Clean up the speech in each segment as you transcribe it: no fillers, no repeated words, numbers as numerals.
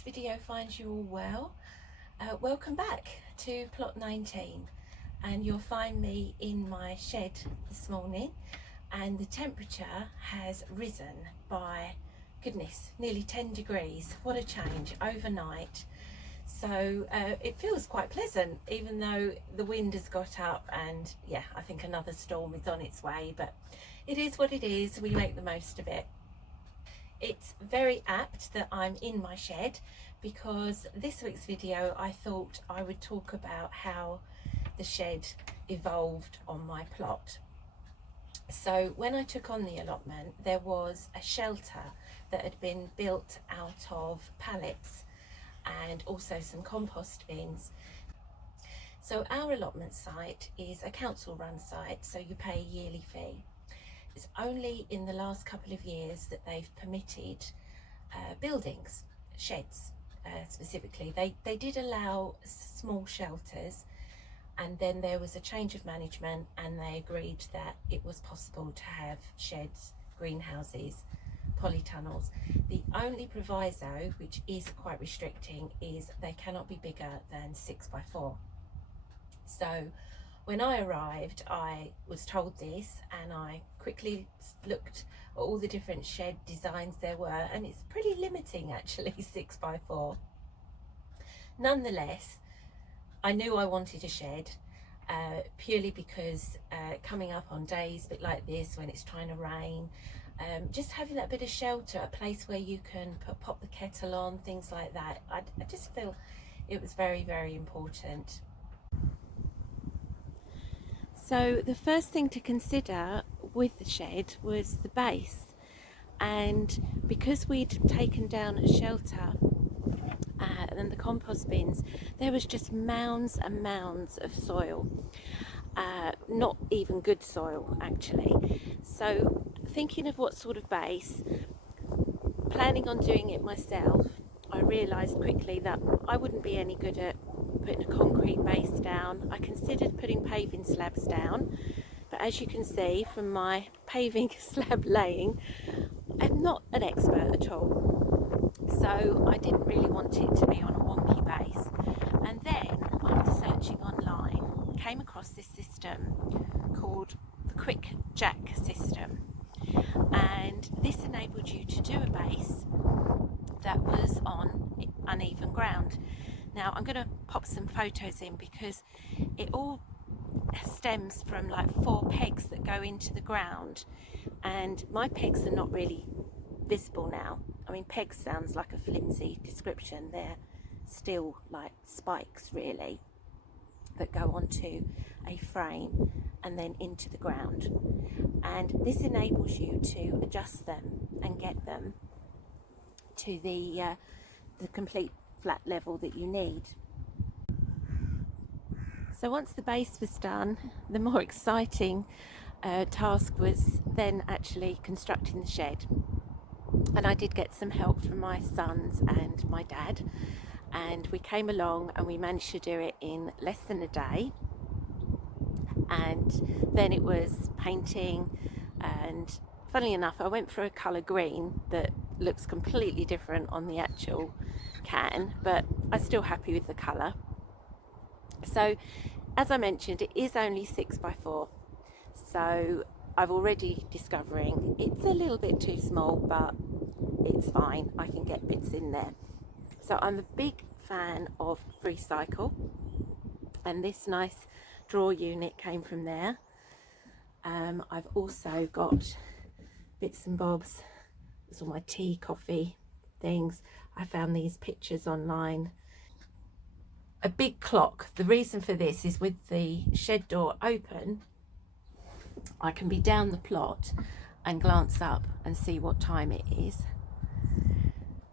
this video finds you all well. Welcome back to plot 19, and you'll find me in my shed this morning, and the temperature has risen by, goodness, nearly 10 degrees. What a change overnight. So it feels quite pleasant, even though the wind has got up, and yeah, I think another storm is on its way, but it is what it is. We make the most of it. It's very apt that I'm in my shed, because this week's video I thought I would talk about how the shed evolved on my plot. So when I took on the allotment, there was a shelter that had been built out of pallets and also some compost bins. So our allotment site is a council run site, so you pay a yearly fee. It's only in the last couple of years that they've permitted buildings, sheds specifically. They did allow small shelters, and then there was a change of management and they agreed that it was possible to have sheds, greenhouses, polytunnels. The only proviso, which is quite restricting, is they cannot be bigger than 6x4. So when I arrived, I was told this, and I quickly looked at all the different shed designs there were, and it's pretty limiting actually, 6x4. Nonetheless, I knew I wanted a shed, purely because coming up on days a bit like this when it's trying to rain, just having that bit of shelter, a place where you can pop the kettle on, things like that, I just feel it was very, very important. So the first thing to consider with the shed was the base, and because we'd taken down a shelter and the compost bins, there was just mounds and mounds of soil, not even good soil actually. So thinking of what sort of base, planning on doing it myself, I realised quickly that I wouldn't be any good at putting a concrete base down. I considered putting paving slabs down, but as you can see from my paving slab laying, I'm not an expert at all. So I didn't really want it to be on a wonky base. And then, after searching online, came across this system called the Quick Jack system. And this enabled you to do a base that was on uneven ground. Now I'm going to pop some photos in, because it all stems from like 4 pegs that go into the ground, and my pegs are not really visible now. I mean, pegs sounds like a flimsy description. They're still like spikes really that go onto a frame and then into the ground, and this enables you to adjust them and get them to the complete flat level that you need. So once the base was done, the more exciting task was then actually constructing the shed. And I did get some help from my sons and my dad, and we came along and we managed to do it in less than a day. And then it was painting, and funnily enough, I went for a colour green that looks completely different on the actual can, but I'm still happy with the colour. So as I mentioned, it is only 6x4, so I'm already discovering it's a little bit too small, but it's fine, I can get bits in there. So I'm a big fan of Freecycle, and this nice drawer unit came from there. I've also got bits and bobs, it's all my tea, coffee things. I found these pictures online. A big clock. The reason for this is with the shed door open, I can be down the plot and glance up and see what time it is.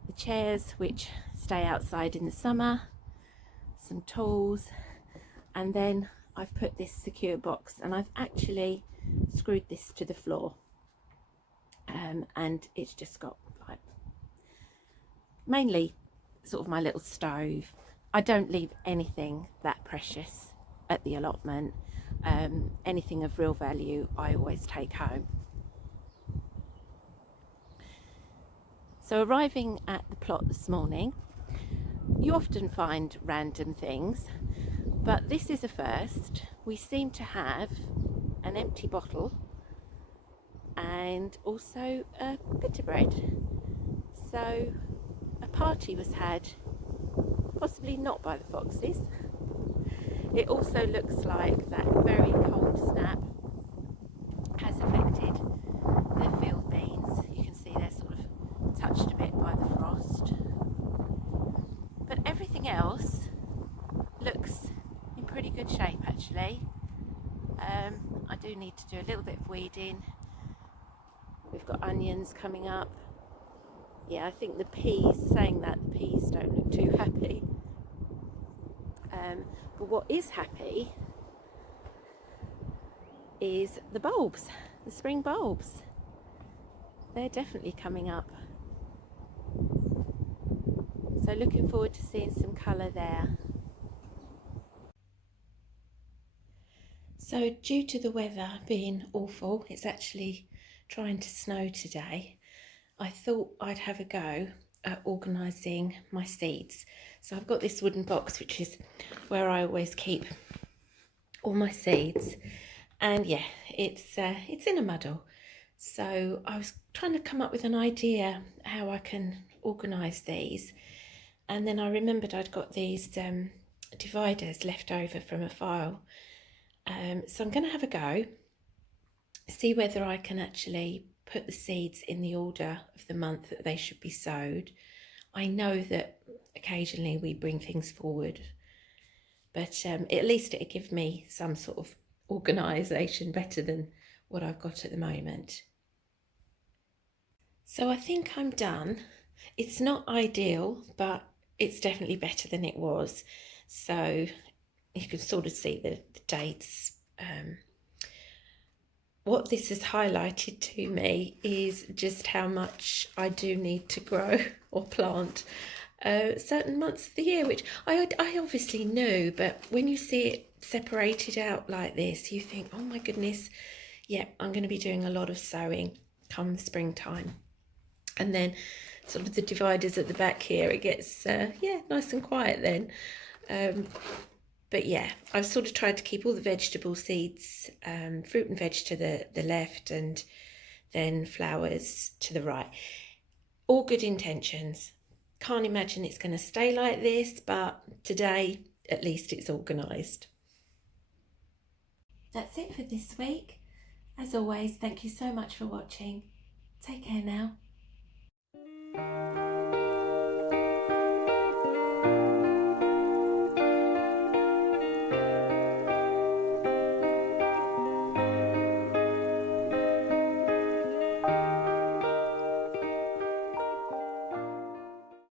The chairs, which stay outside in the summer, some tools, and then I've put this secure box, and I've actually screwed this to the floor, and it's just got like mainly sort of my little stove. I don't leave anything that precious at the allotment. Anything of real value I always take home. So arriving at the plot this morning, You often find random things, but this is a first. We seem to have an empty bottle and also a bit of bread. So a party was had, possibly not by the foxes. It also looks like that very cold snap has affected the field beans. You can see they're sort of touched a bit by the frost. But everything else looks in pretty good shape actually. I do need to do a little bit of weeding. We've got onions coming up. Yeah, I think the peas, saying that, the peas don't look too happy. But what is happy is the bulbs, the spring bulbs. They're definitely coming up. So looking forward to seeing some colour there. So due to the weather being awful, it's actually trying to snow today, I thought I'd have a go at organising my seeds. So I've got this wooden box, which is where I always keep all my seeds, and yeah, it's in a muddle. So I was trying to come up with an idea how I can organise these, and then I remembered I'd got these dividers left over from a file. So I'm going to have a go, see whether I can actually put the seeds in the order of the month that they should be sowed. I know that occasionally we bring things forward, but at least it'll give me some sort of organisation better than what I've got at the moment. So I think I'm done. It's not ideal, but it's definitely better than it was. So you can sort of see the dates. What this has highlighted to me is just how much I do need to grow or plant certain months of the year, which I obviously knew, but when you see it separated out like this, you think, oh my goodness, yeah, I'm going to be doing a lot of sowing come the springtime. And then sort of the dividers at the back here, it gets, yeah, nice and quiet then. But yeah, I've sort of tried to keep all the vegetable seeds, fruit and veg to the left, and then flowers to the right. All good intentions. Can't imagine it's going to stay like this, but today at least it's organised. That's it for this week. As always, thank you so much for watching. Take care now.